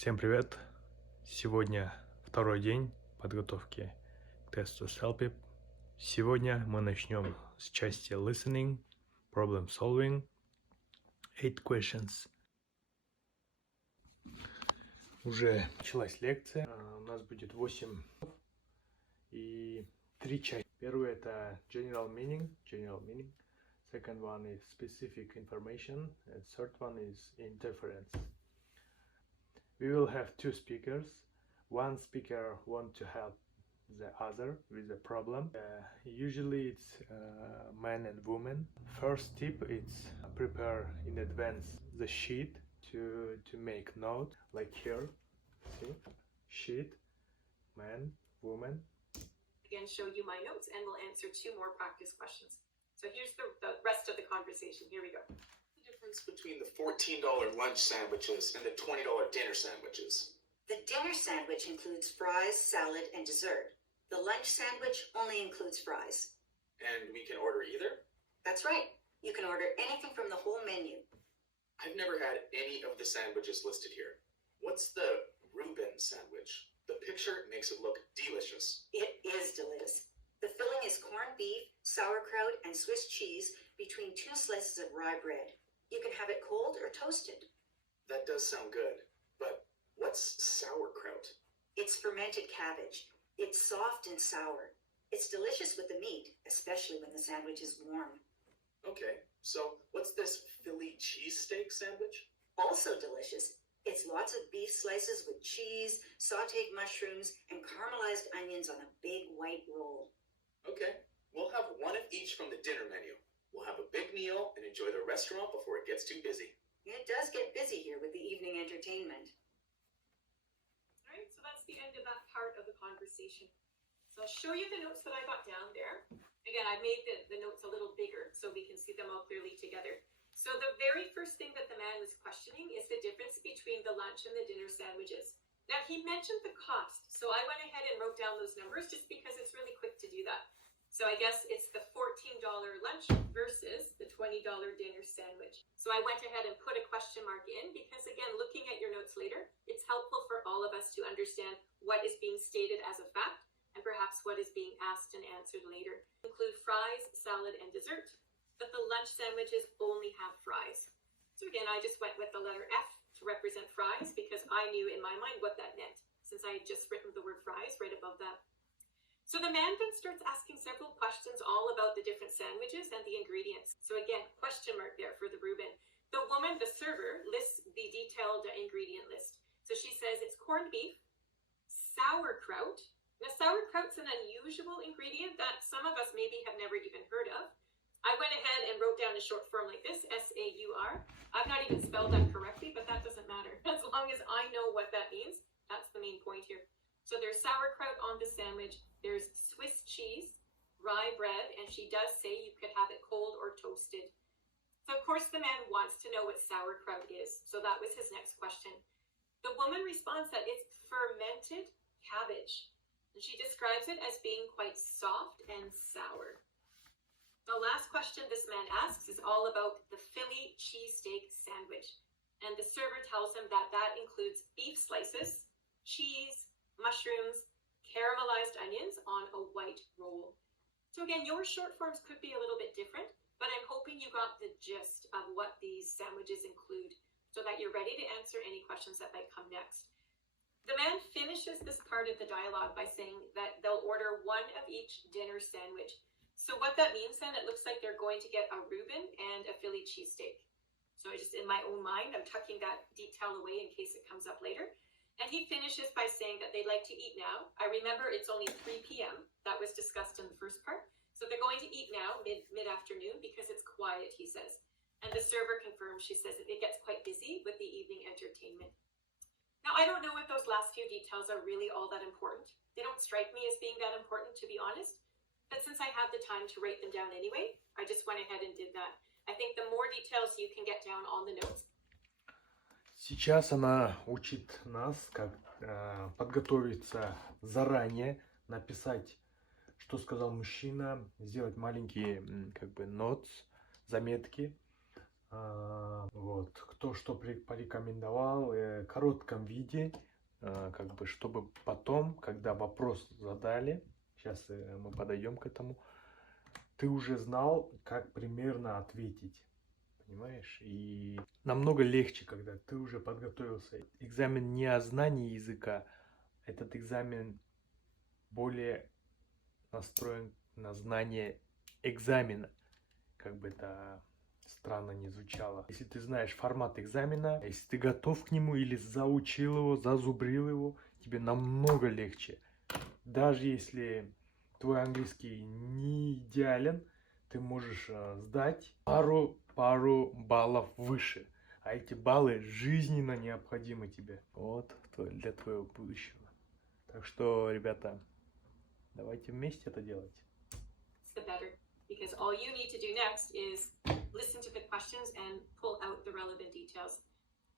Всем привет! Сегодня второй день подготовки к тесту Celpip. Сегодня мы начнем с части listening, problem solving, 8 questions. Уже началась лекция. У нас будет 8 и 3 части. Первый это general meaning. Second one is specific information. And third one is interference. We will have two speakers. One speaker wants to help the other with a problem. Usually it's man and woman. First tip is prepare in advance the sheet to make note, like here. See? Sheet, man, woman. Again, show you my notes and we'll answer 2 more practice questions. So here's the rest of the conversation. Here we go. The difference between the $14 lunch sandwiches and the $20 dinner sandwiches? The dinner sandwich includes fries, salad, and dessert. The lunch sandwich only includes fries. And we can order either? That's right. You can order anything from the whole menu. I've never had any of the sandwiches listed here. What's the Reuben sandwich? The picture makes it look delicious. It is delicious. The filling is corned beef, sauerkraut, and Swiss cheese between 2 slices of rye bread. You can have it cold or toasted. That does sound good, but what's sauerkraut? It's fermented cabbage. It's soft and sour. It's delicious with the meat, especially when the sandwich is warm. Okay, so what's this Philly cheesesteak sandwich? Also delicious. It's lots of beef slices with cheese, sautéed mushrooms, and caramelized onions on a big white roll. Okay, we'll have one of each from the dinner menu. We'll have a big meal and enjoy the restaurant before it gets too busy. It does get busy here with the evening entertainment. All right, so that's the end of that part of the conversation. So I'll show you the notes that I got down there. Again, I made the notes a little bigger so we can see them all clearly together. So the very first thing that the man was questioning is the difference between the lunch and the dinner sandwiches. Now, he mentioned the cost, so I went ahead and wrote down those numbers just because it's really quick to do that. So I guess it's the $14 lunch versus the $20 dinner sandwich. So I went ahead and put a question mark in because, again, looking at your notes later, it's helpful for all of us to understand what is being stated as a fact and perhaps what is being asked and answered later. Include fries, salad, and dessert, but the lunch sandwiches only have fries. So again, I just went with the letter F to represent fries because I knew in my mind what that meant since I had just written the word fries right above that. So the man then starts asking several questions all about the different sandwiches and the ingredients. So again, question mark there for the Reuben. The woman, the server, lists the detailed ingredient list. So she says it's corned beef, sauerkraut. Now sauerkraut's an unusual ingredient that some of us maybe have never even heard of. I went ahead and wrote down a short form like this, S-A-U-R. I've not even spelled that correctly, but that doesn't matter. As long as I know what that means, that's the main point here. So there's sauerkraut on the sandwich. There's Swiss cheese, rye bread, and she does say you could have it cold or toasted. So of course the man wants to know what sauerkraut is. So that was his next question. The woman responds that it's fermented cabbage. And she describes it as being quite soft and sour. The last question this man asks is all about the Philly cheesesteak sandwich. And the server tells him that that includes beef slices, cheese, mushrooms, caramelized onions on a white roll. So again, your short forms could be a little bit different, but I'm hoping you got the gist of what these sandwiches include so that you're ready to answer any questions that might come next. The man finishes this part of the dialogue by saying that they'll order one of each dinner sandwich. So what that means then, it looks like they're going to get a Reuben and a Philly cheesesteak. So just in my own mind, I'm tucking that detail away in case it comes up later. And he finishes by saying that they'd like to eat now. I remember it's only 3 p.m. That was discussed in the first part. So they're going to eat now, mid-afternoon, because it's quiet, he says. And the server confirms, she says, that it gets quite busy with the evening entertainment. Now, I don't know if those last few details are really all that important. They don't strike me as being that important, to be honest. But since I had the time to write them down anyway, I just went ahead and did that. I think the more details you can get down on the notes. Сейчас она учит нас, как подготовиться заранее, написать, что сказал мужчина, сделать маленькие notes, заметки, Вот, кто что порекомендовал, в коротком виде, как бы, чтобы потом, когда вопрос задали, сейчас мы подойдем к этому, ты уже знал, как примерно ответить, понимаешь? И намного легче, когда ты уже подготовился. Экзамен не о знании языка, этот экзамен более настроен на знание экзамена, как бы это странно не звучало. Если ты знаешь формат экзамена, если ты готов к нему или заучил его, зазубрил его, тебе намного легче. Даже если твой английский не идеален, ты можешь сдать пару баллов выше. А эти баллы жизненно необходимы тебе. Вот для твоего будущего. Так что, ребята, давайте вместе это делать. The better, because all you need to do next is listen to the questions and pull out the relevant details.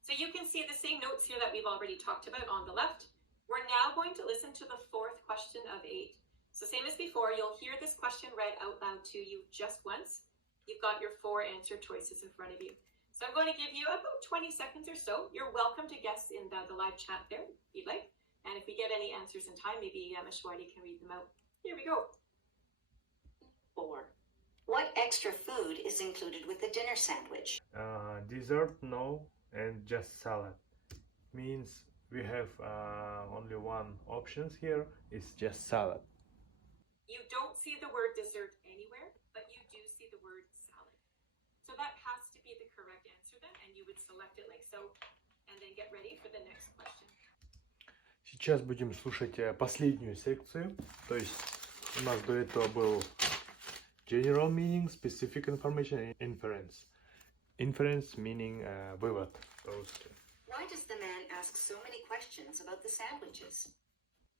So you can see the same notes here that we've already talked about on the left. We're now going to listen to the fourth question of 8. So same as before, you'll hear this question read out loud to you just once. You've got your 4 answer choices in front of you. So I'm going to give you about 20 seconds or so. You're welcome to guess in the live chat there, if you'd like. And if we get any answers in time, maybe Ashwani can read them out. Here we go. 4. What extra food is included with the dinner sandwich? Dessert, no, and just salad. Means we have only one options here. It's just salad. You don't see the word dessert anywhere, but you do see the word salad. So that has to be the correct answer then, and you would select it like so, and then get ready for the next question. Сейчас будем слушать последнюю секцию. То есть у нас до этого был general meaning, specific information, and inference. Inference meaning вывод по-русски. Why does the man ask so many questions about the sandwiches?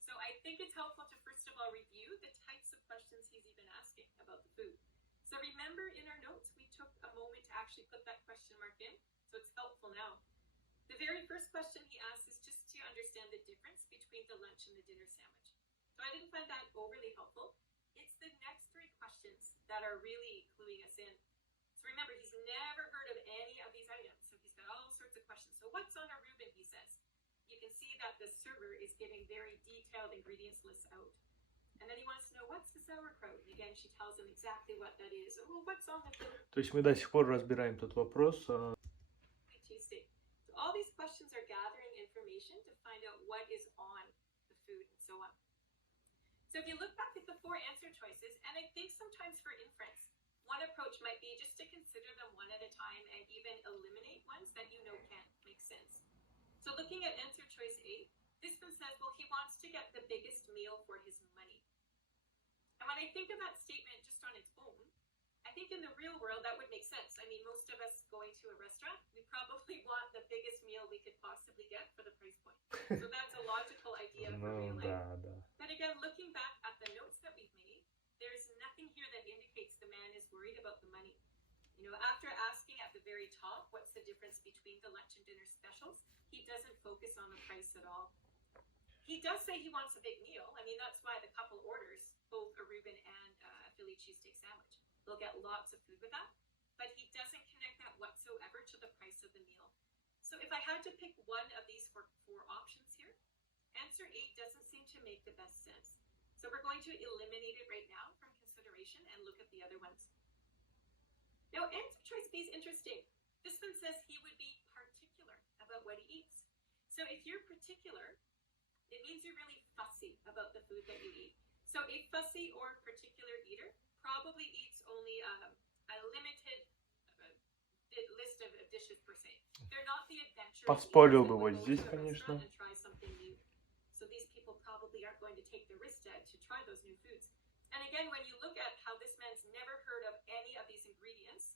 So I think it's helpful to first of all review the types of questions he's even asking about the food. So remember in our notes, we took a moment to actually put that question mark in, so it's helpful now. The very first question he asks is just to understand the difference between the lunch and the dinner sandwich. So I didn't find that overly helpful. It's the next 3 questions that are really cluing us in. So remember, he's never heard of any of these items, so he's got all sorts of questions. So what's on a Reuben, he says. You can see that the server is giving very detailed ingredients lists out. And then he wants to know, what's the sauerkraut? And again, she tells him exactly what that is. Oh, what's on the food? То есть мы до сих пор разбираем тот вопрос. Tuesday. So all these questions are gathering information to find out what is on the food and so on. So if you look back at the 4 answer choices, and I think sometimes for inference, one approach might be just to consider them one at a time and even eliminate ones that you know can't make sense. So looking at answer choice 8, this one says, well, he wants to get the biggest meal for his money. And when I think of that statement just on its own, I think in the real world that would make sense. I mean, most of us going to a restaurant, we probably want the biggest meal we could possibly get for the price point. So that's a logical idea for real life. But again, looking back at the notes that we've made, there's nothing here that indicates the man is worried about the money. You know, after asking at the very top, what's the difference between the lunch and dinner specials, he doesn't focus on the price at all. He does say he wants a big meal. I mean, that's why the couple orders both a Reuben and a Philly cheesesteak sandwich. They'll get lots of food with that, but he doesn't connect that whatsoever to the price of the meal. So if I had to pick one of these 4 options here, answer 8 doesn't seem to make the best sense. So we're going to eliminate it right now from consideration and look at the other ones. Now, answer choice B is interesting. This one says he would be particular about what he eats. So if you're particular, it means you're really fussy about the food that you eat. So a fussy or particular eater probably eats only a limited list of dishes per se. They're not the adventurous Поспорил eaters бы that вот will go здесь, to a конечно. restaurant and try something new. So these people probably aren't going to take the risk to try those new foods. And again, when you look at how this man's never heard of any of these ingredients,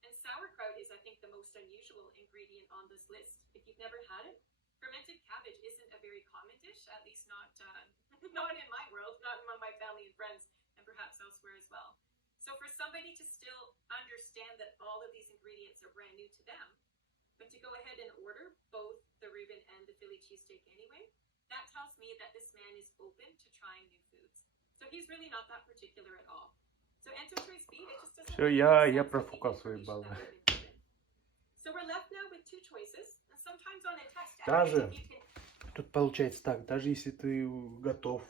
and sauerkraut is, I think, the most unusual ingredient on this list. If you've never had it, fermented cabbage isn't a very common dish, at least not not in my world, not among my family and friends, and perhaps elsewhere as well. So for somebody to still understand that all of these ingredients are brand new to them, but to go ahead and order both the Reuben and the Philly cheesesteak anyway, that tells me that this man is open to trying new foods. So he's really not that particular at all. So answer choice B, it just doesn't. Все, я профукал свои баллы. choices, and sometimes on a test, Даже if you can тут получается так, даже если ты готов,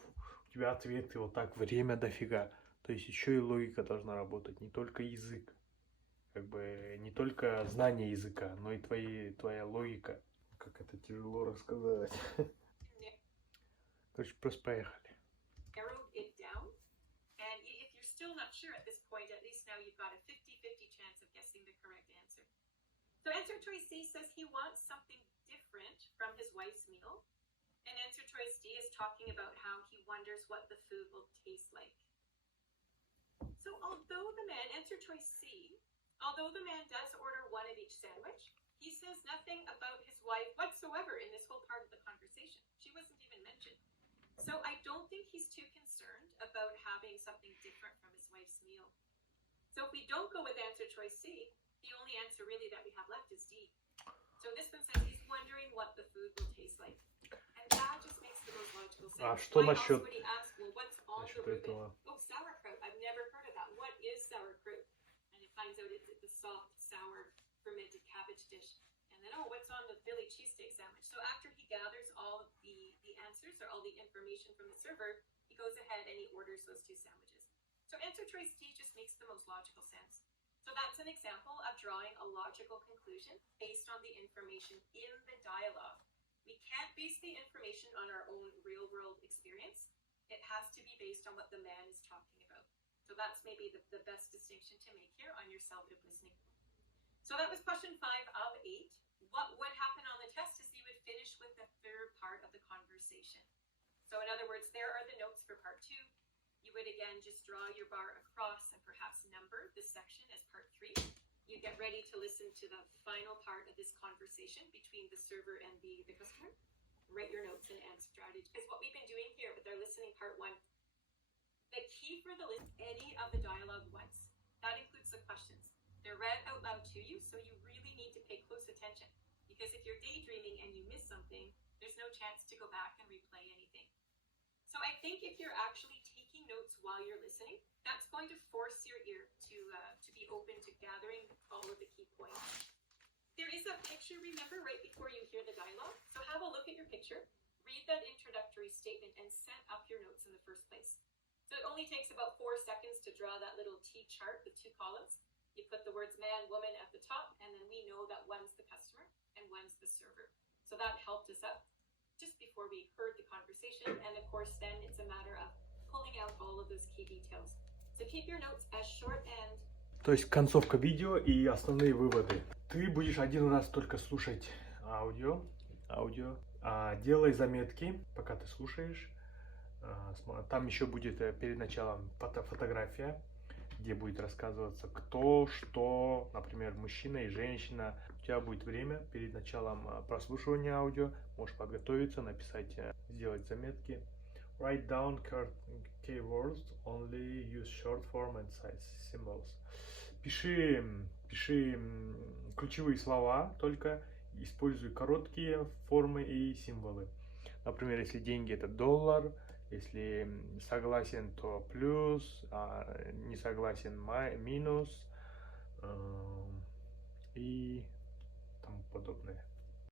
у тебя ответы вот так, время дофига, то есть еще и логика должна работать, не только язык, как бы не только знание языка, но и твоя логика. Как это тяжело рассказать. Короче, просто поехали. narrow it down. And if you're still not sure at this point, at least now you've got a 50-50 chance of guessing the correct answer. So answer choice C says he wants something different from his wife's meal. And answer choice D is talking about how he wonders what the food will taste like. So answer choice C, although the man does order one of each sandwich, he says nothing about his wife whatsoever in this whole part of the conversation. She wasn't even mentioned. So I don't think he's too concerned about having something different from his wife's meal. So if we don't go with answer choice C, the only answer really that we have left is D. So this one says he's wondering what the food will taste like. And that just makes the most logical sense. А что Why else насчет would he ask, well, what's on the Reuben? этого? Oh, sauerkraut. I've never heard of that. What is sauerkraut? And he finds out it's a soft, sour, fermented cabbage dish. And then, oh, what's on the Philly cheesesteak sandwich? So after he gathers all of the answers or all the information from the server, he goes ahead and he orders those two sandwiches. So answer choice D just makes the most logical sense. So that's an example of drawing a logical conclusion based on the information in the dialogue. We can't base the information on our own real-world experience. It has to be based on what the man is talking about. So that's maybe the best distinction to make here on your Celpip listening. So that was question 5 of 8. What would happen on the test is you would finish with the third part of the conversation. So in other words, there are the notes for part 2. You would again just draw your bar across and perhaps number this section as part 3. You get ready to listen to the final part of this conversation between the server and the customer. Write your notes and answer strategy. Because what we've been doing here with our listening part 1, the key for the list, any of the dialogue once. That includes the questions. They're read out loud to you, so you really need to pay close attention. Because if you're daydreaming and you miss something, there's no chance to go back and replay anything. So I think if you're actually taking notes while you're listening, that's going to force your ear to be open to gathering all of the key points. There is a picture, remember, right before you hear the dialogue. So have a look at your picture, read that introductory statement, and set up your notes in the first place. So it only takes about 4 seconds to draw that little T chart with 2 columns. You put the words man, woman at the top, and then we know that one's the customer and one's the server. So that helped us up just before we heard the conversation. And of course, then it's a matter of pulling out all of those key details. So keep your notes as short and... То есть концовка видео и основные выводы. Ты будешь один раз только слушать аудио, делай заметки, пока ты слушаешь. Там еще будет перед началом фотография, где будет рассказываться кто, что, например, мужчина и женщина. У тебя будет время перед началом прослушивания аудио, можешь подготовиться, написать, сделать заметки. Write down keywords, only use short form and size symbols. Пиши ключевые слова, только используй короткие формы и символы. Например, если деньги это $, если согласен, то плюс, а не согласен минус и тому подобное.